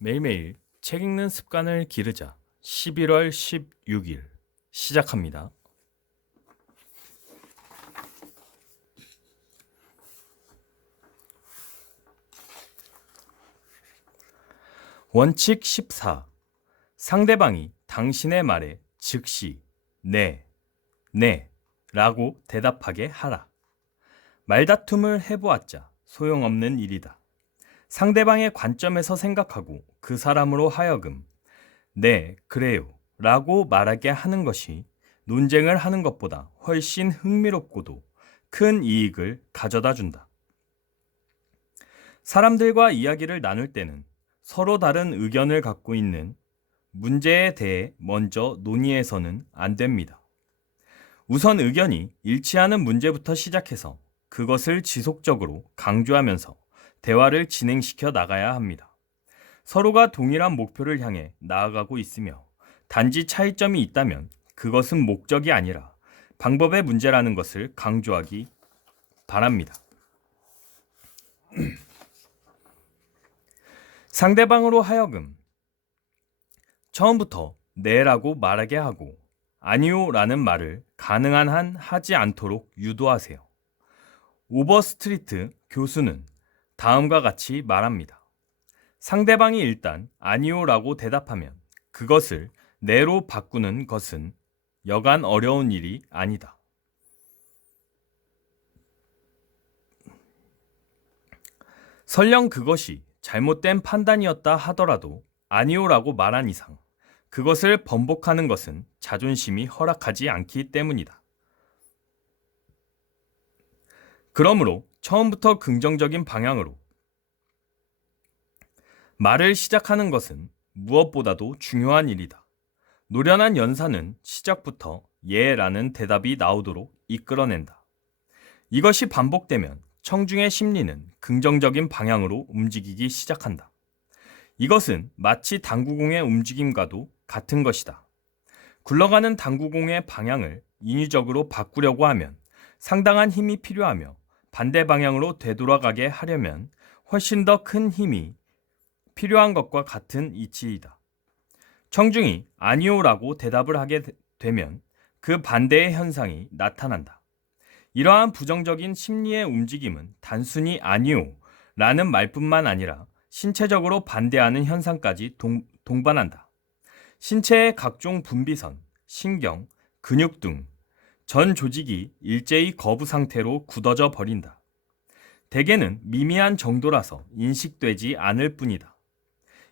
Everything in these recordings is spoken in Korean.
매일매일 책 읽는 습관을 기르자. 11월 16일 시작합니다. 원칙 14. 상대방이 당신의 말에 즉시 네, 네 라고 대답하게 하라. 말다툼을 해보았자 소용없는 일이다. 상대방의 관점에서 생각하고 그 사람으로 하여금 네, 그래요 라고 말하게 하는 것이 논쟁을 하는 것보다 훨씬 흥미롭고도 큰 이익을 가져다 준다. 사람들과 이야기를 나눌 때는 서로 다른 의견을 갖고 있는 문제에 대해 먼저 논의해서는 안 됩니다. 우선 의견이 일치하는 문제부터 시작해서 그것을 지속적으로 강조하면서 대화를 진행시켜 나가야 합니다. 서로가 동일한 목표를 향해 나아가고 있으며 단지 차이점이 있다면 그것은 목적이 아니라 방법의 문제라는 것을 강조하기 바랍니다. 상대방으로 하여금 처음부터 네라고 말하게 하고 아니요 라는 말을 가능한 한 하지 않도록 유도하세요. 오버스트리트 교수는 다음과 같이 말합니다. 상대방이 일단 아니요 라고 대답하면 그것을 네로 바꾸는 것은 여간 어려운 일이 아니다. 설령 그것이 잘못된 판단이었다 하더라도 아니요라고 말한 이상 그것을 번복하는 것은 자존심이 허락하지 않기 때문이다. 그러므로 처음부터 긍정적인 방향으로 말을 시작하는 것은 무엇보다도 중요한 일이다. 노련한 연사는 시작부터 예라는 대답이 나오도록 이끌어낸다. 이것이 반복되면 청중의 심리는 긍정적인 방향으로 움직이기 시작한다. 이것은 마치 당구공의 움직임과도 같은 것이다. 굴러가는 당구공의 방향을 인위적으로 바꾸려고 하면 상당한 힘이 필요하며 반대 방향으로 되돌아가게 하려면 훨씬 더 큰 힘이 필요한 것과 같은 이치이다. 청중이 아니요라고 대답을 하게 되면 그 반대의 현상이 나타난다. 이러한 부정적인 심리의 움직임은 단순히 아니요라는 말뿐만 아니라 신체적으로 반대하는 현상까지 동반한다. 신체의 각종 분비선, 신경, 근육 등 전 조직이 일제히 거부 상태로 굳어져 버린다. 대개는 미미한 정도라서 인식되지 않을 뿐이다.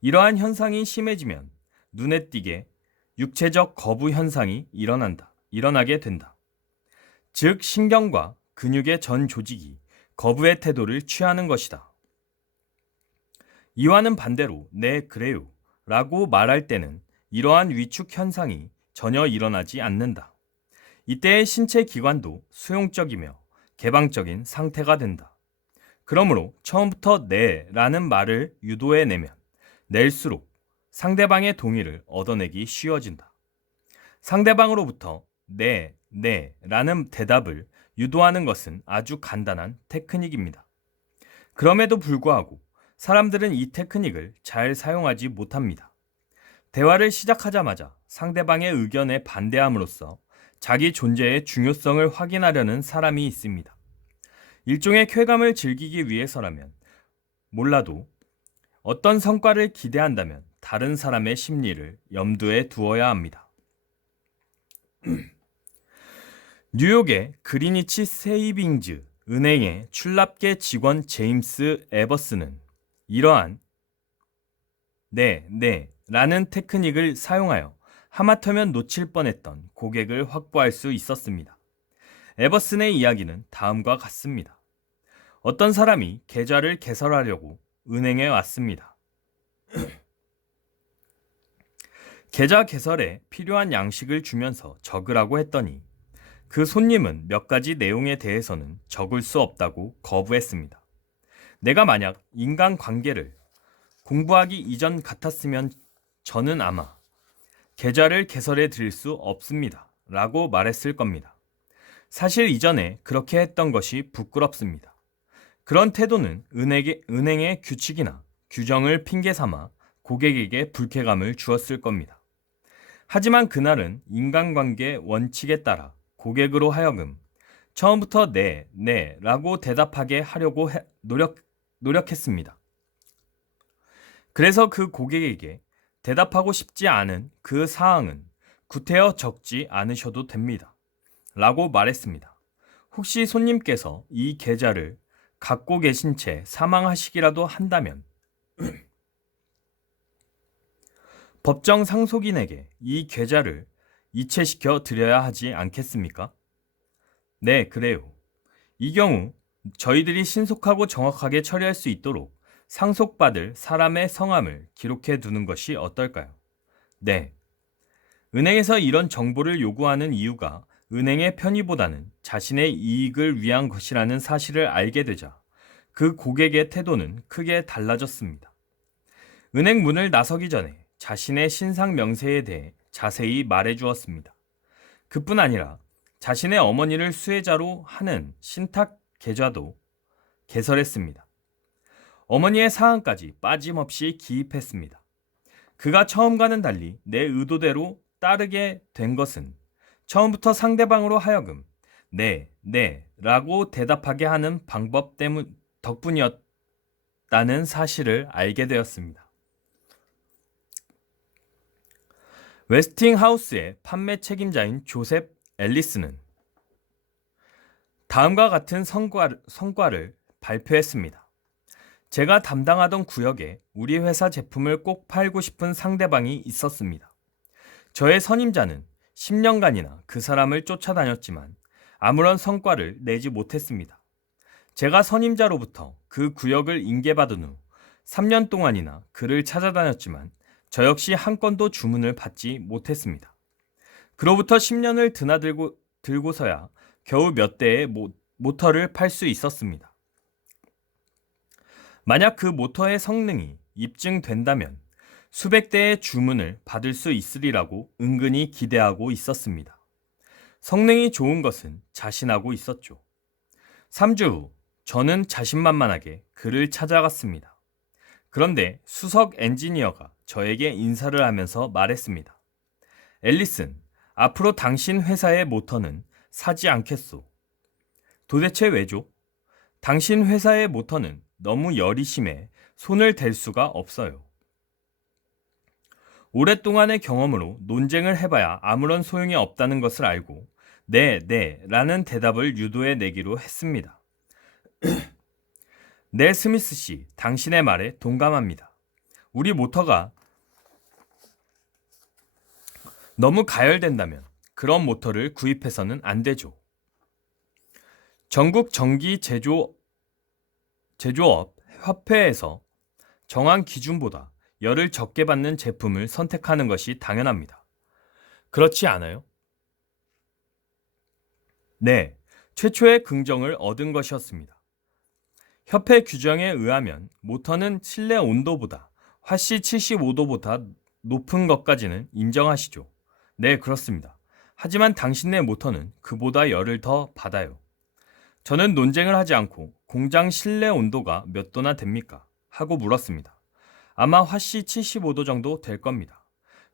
이러한 현상이 심해지면 눈에 띄게 육체적 거부 현상이 일어나게 된다. 즉 신경과 근육의 전 조직이 거부의 태도를 취하는 것이다. 이와는 반대로 네 그래요 라고 말할 때는 이러한 위축 현상이 전혀 일어나지 않는다. 이때의 신체 기관도 수용적이며 개방적인 상태가 된다. 그러므로 처음부터 네라는 말을 유도해내면 낼수록 상대방의 동의를 얻어내기 쉬워진다. 상대방으로부터 네, 네라는 대답을 유도하는 것은 아주 간단한 테크닉입니다. 그럼에도 불구하고 사람들은 이 테크닉을 잘 사용하지 못합니다. 대화를 시작하자마자 상대방의 의견에 반대함으로써 자기 존재의 중요성을 확인하려는 사람이 있습니다. 일종의 쾌감을 즐기기 위해서라면 몰라도 어떤 성과를 기대한다면 다른 사람의 심리를 염두에 두어야 합니다. 뉴욕의 그리니치 세이빙즈 은행의 출납계 직원 제임스 에버스는 이러한 네 라는 테크닉을 사용하여 하마터면 놓칠 뻔했던 고객을 확보할 수 있었습니다. 에버슨의 이야기는 다음과 같습니다. 어떤 사람이 계좌를 개설하려고 은행에 왔습니다. 계좌 개설에 필요한 양식을 주면서 적으라고 했더니 그 손님은 몇 가지 내용에 대해서는 적을 수 없다고 거부했습니다. 내가 만약 인간관계를 공부하기 이전 같았으면 저는 아마 계좌를 개설해 드릴 수 없습니다. 라고 말했을 겁니다. 사실 이전에 그렇게 했던 것이 부끄럽습니다. 그런 태도는 은행의 규칙이나 규정을 핑계 삼아 고객에게 불쾌감을 주었을 겁니다. 하지만 그날은 인간관계 원칙에 따라 고객으로 하여금 처음부터 네, 네 라고 대답하게 하려고 노력했습니다. 그래서 그 고객에게 대답하고 싶지 않은 그 사항은 구태여 적지 않으셔도 됩니다. 라고 말했습니다. 혹시 손님께서 이 계좌를 갖고 계신 채 사망하시기라도 한다면 법정 상속인에게 이 계좌를 이체시켜 드려야 하지 않겠습니까? 네, 그래요. 이 경우 저희들이 신속하고 정확하게 처리할 수 있도록 상속받을 사람의 성함을 기록해 두는 것이 어떨까요? 네. 은행에서 이런 정보를 요구하는 이유가 은행의 편의보다는 자신의 이익을 위한 것이라는 사실을 알게 되자 그 고객의 태도는 크게 달라졌습니다. 은행 문을 나서기 전에 자신의 신상 명세에 대해 자세히 말해 주었습니다. 그뿐 아니라 자신의 어머니를 수혜자로 하는 신탁 계좌도 개설했습니다. 어머니의 사항까지 빠짐없이 기입했습니다. 그가 처음과는 달리 내 의도대로 따르게 된 것은 처음부터 상대방으로 하여금 네, 네 라고 대답하게 하는 방법 덕분이었다는 사실을 알게 되었습니다. 웨스팅하우스의 판매 책임자인 조셉 앨리스는 다음과 같은 성과를 발표했습니다. 제가 담당하던 구역에 우리 회사 제품을 꼭 팔고 싶은 상대방이 있었습니다. 저의 선임자는 10년간이나 그 사람을 쫓아다녔지만 아무런 성과를 내지 못했습니다. 제가 선임자로부터 그 구역을 인계받은 후 3년 동안이나 그를 찾아다녔지만 저 역시 한 건도 주문을 받지 못했습니다. 그로부터 10년을 드나들고서야 겨우 몇 대의 모터를 팔 수 있었습니다. 만약 그 모터의 성능이 입증된다면 수백 대의 주문을 받을 수 있으리라고 은근히 기대하고 있었습니다. 성능이 좋은 것은 자신하고 있었죠. 3주 후 저는 자신만만하게 그를 찾아갔습니다. 그런데 수석 엔지니어가 저에게 인사를 하면서 말했습니다. 앨리슨, 앞으로 당신 회사의 모터는 사지 않겠소. 도대체 왜죠? 당신 회사의 모터는 너무 열이 심해 손을 댈 수가 없어요. 오랫동안의 경험으로 논쟁을 해봐야 아무런 소용이 없다는 것을 알고 네, 네 라는 대답을 유도해 내기로 했습니다. 네, 스미스 씨, 당신의 말에 동감합니다. 우리 모터가 너무 가열된다면 그런 모터를 구입해서는 안 되죠. 전국 전기 제조업 협회에서 정한 기준보다 열을 적게 받는 제품을 선택하는 것이 당연합니다. 그렇지 않아요? 네, 최초의 긍정을 얻은 것이었습니다. 협회 규정에 의하면 모터는 실내 온도보다 화씨 75도보다 높은 것까지는 인정하시죠. 네, 그렇습니다. 하지만 당신네 모터는 그보다 열을 더 받아요. 저는 논쟁을 하지 않고 공장 실내 온도가 몇 도나 됩니까? 하고 물었습니다. 아마 화씨 75도 정도 될 겁니다.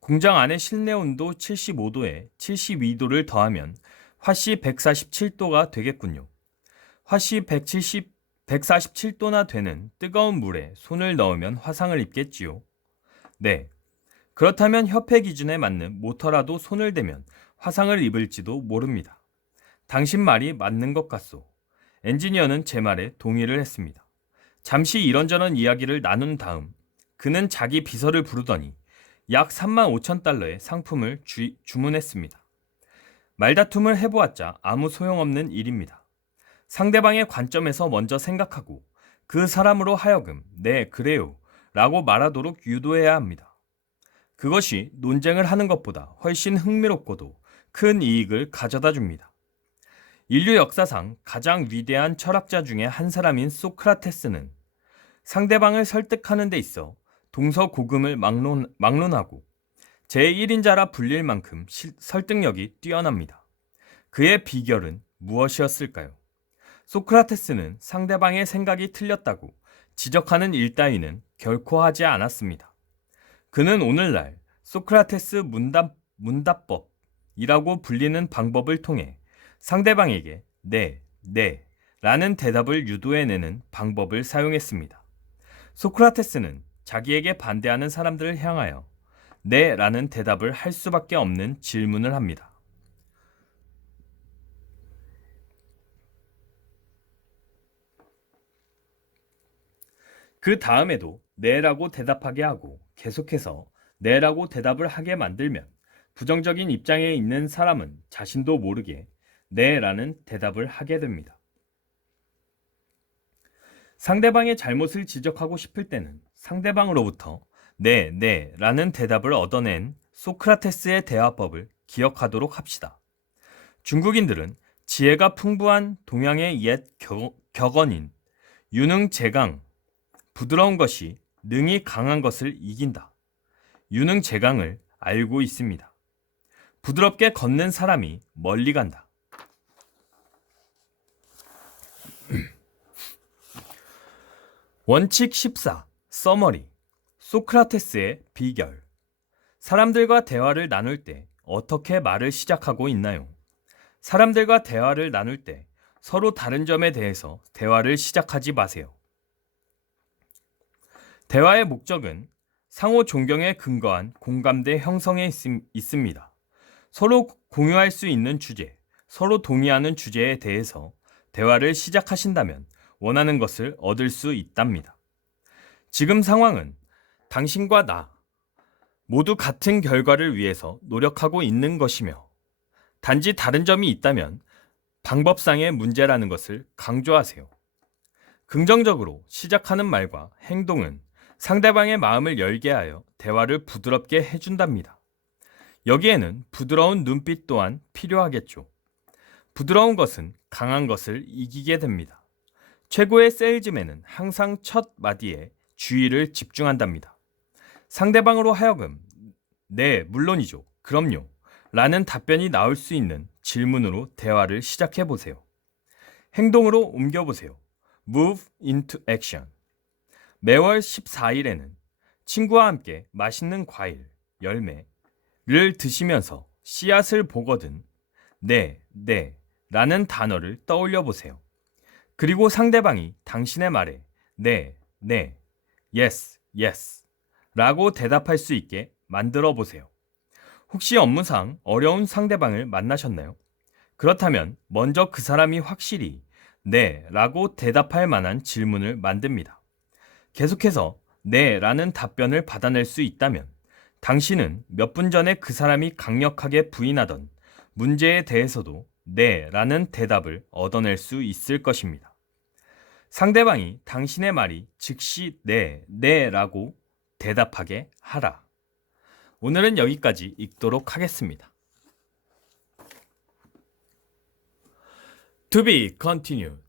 공장 안의 실내 온도 75도에 72도를 더하면 화씨 147도가 되겠군요. 화씨 147도나 되는 뜨거운 물에 손을 넣으면 화상을 입겠지요. 네. 그렇다면 협회 기준에 맞는 모터라도 손을 대면 화상을 입을지도 모릅니다. 당신 말이 맞는 것 같소. 엔지니어는 제 말에 동의를 했습니다. 잠시 이런저런 이야기를 나눈 다음 그는 자기 비서를 부르더니 약 35,000달러의 상품을 주문했습니다. 말다툼을 해보았자 아무 소용없는 일입니다. 상대방의 관점에서 먼저 생각하고 그 사람으로 하여금 네, 그래요 라고 말하도록 유도해야 합니다. 그것이 논쟁을 하는 것보다 훨씬 흥미롭고도 큰 이익을 가져다 줍니다. 인류 역사상 가장 위대한 철학자 중에 한 사람인 소크라테스는 상대방을 설득하는 데 있어 동서고금을 막론하고 제1인자라 불릴 만큼 설득력이 뛰어납니다. 그의 비결은 무엇이었을까요? 소크라테스는 상대방의 생각이 틀렸다고 지적하는 일 따위는 결코 하지 않았습니다. 그는 오늘날 소크라테스 문답법이라고 불리는 방법을 통해 상대방에게 네, 네 라는 대답을 유도해내는 방법을 사용했습니다. 소크라테스는 자기에게 반대하는 사람들을 향하여 네 라는 대답을 할 수밖에 없는 질문을 합니다. 그 다음에도 네라고 대답하게 하고 계속해서 네라고 대답을 하게 만들면 부정적인 입장에 있는 사람은 자신도 모르게 네라는 대답을 하게 됩니다. 상대방의 잘못을 지적하고 싶을 때는 상대방으로부터 네, 네 라는 대답을 얻어낸 소크라테스의 대화법을 기억하도록 합시다. 중국인들은 지혜가 풍부한 동양의 옛 격언인 유능제강, 부드러운 것이 능히 강한 것을 이긴다. 유능제강을 알고 있습니다. 부드럽게 걷는 사람이 멀리 간다. 원칙 14. 서머리. 소크라테스의 비결. 사람들과 대화를 나눌 때 어떻게 말을 시작하고 있나요? 사람들과 대화를 나눌 때 서로 다른 점에 대해서 대화를 시작하지 마세요. 대화의 목적은 상호 존경에 근거한 공감대 형성에 있습니다. 서로 공유할 수 있는 주제, 서로 동의하는 주제에 대해서 대화를 시작하신다면 원하는 것을 얻을 수 있답니다. 지금 상황은 당신과 나 모두 같은 결과를 위해서 노력하고 있는 것이며 단지 다른 점이 있다면 방법상의 문제라는 것을 강조하세요. 긍정적으로 시작하는 말과 행동은 상대방의 마음을 열게 하여 대화를 부드럽게 해준답니다. 여기에는 부드러운 눈빛 또한 필요하겠죠. 부드러운 것은 강한 것을 이기게 됩니다. 최고의 세일즈맨은 항상 첫 마디에 주의를 집중한답니다. 상대방으로 하여금 네, 물론이죠. 그럼요. 라는 답변이 나올 수 있는 질문으로 대화를 시작해 보세요. 행동으로 옮겨보세요. Move into action. 매월 14일에는 친구와 함께 맛있는 과일, 열매를 드시면서 씨앗을 보거든 네, 네 라는 단어를 떠올려 보세요. 그리고 상대방이 당신의 말에 네, 네, yes, yes 라고 대답할 수 있게 만들어 보세요. 혹시 업무상 어려운 상대방을 만나셨나요? 그렇다면 먼저 그 사람이 확실히 네 라고 대답할 만한 질문을 만듭니다. 계속해서 네 라는 답변을 받아낼 수 있다면 당신은 몇 분 전에 그 사람이 강력하게 부인하던 문제에 대해서도 네 라는 대답을 얻어낼 수 있을 것입니다. 상대방이 당신의 말이 즉시 네, 네 라고 대답하게 하라. 오늘은 여기까지 읽도록 하겠습니다. To be continued.